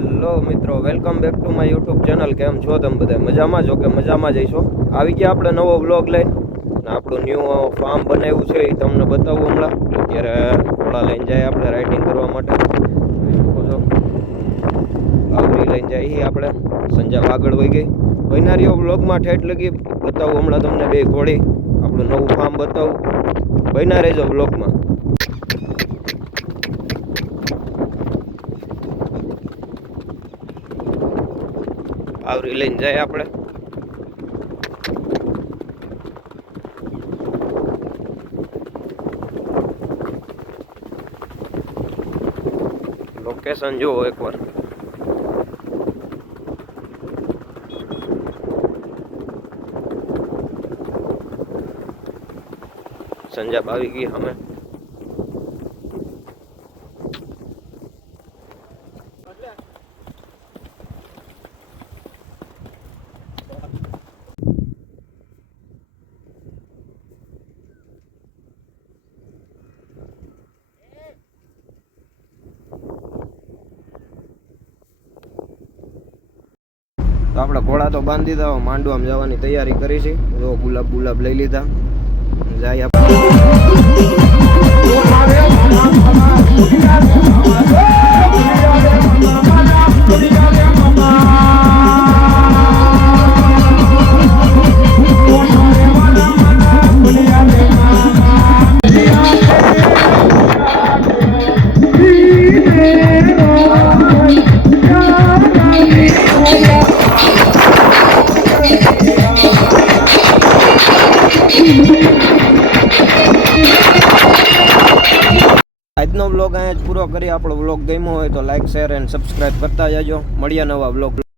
Hello મિત્રો, welcome back to my YouTube channel. કેમ છો તમે બધા? મજામાં જો કે મજામાં જઈશો? આવી ગયા આપણે નવો વ્લોગ લઈને. આપણું ન્યૂ ફાર્મ બનાવ્યું છે એ તમને બતાવું હમણાં. અત્યારે ઘોડા લઈને જાય આપણે રાઇડિંગ કરવા માટે. શકો છો આવરી લઈને જઈએ આપણે. સંજા આગળ વહી ગઈ વૈનારીઓ વ્લોગમાં ઠેઠ લગી બતાવું હમણાં તમને બે ઘોડી. આપણું નવું ફાર્મ બતાવું. બન્યા રહેજો વ્લોગમાં. આવરી લઈને જાય આપણે. લોકેશન જુઓ એકવાર. સંજાબ આવી ગઈ અમે. તો આપણે ઘોડા તો બાંધી દીધા, માંડવામાં જવાની તૈયારી કરી છે. જો ગુલાબ લઈ લીધા, જાય આજનો વ્લોગ અહીંયા જ પૂરો કરી. આપણો વ્લોગ ગમ્યો હોય તો લાઈક, શેર એન્ડ સબસ્ક્રાઈબ કરતા જજો. મળ્યા નવા વ્લોગ.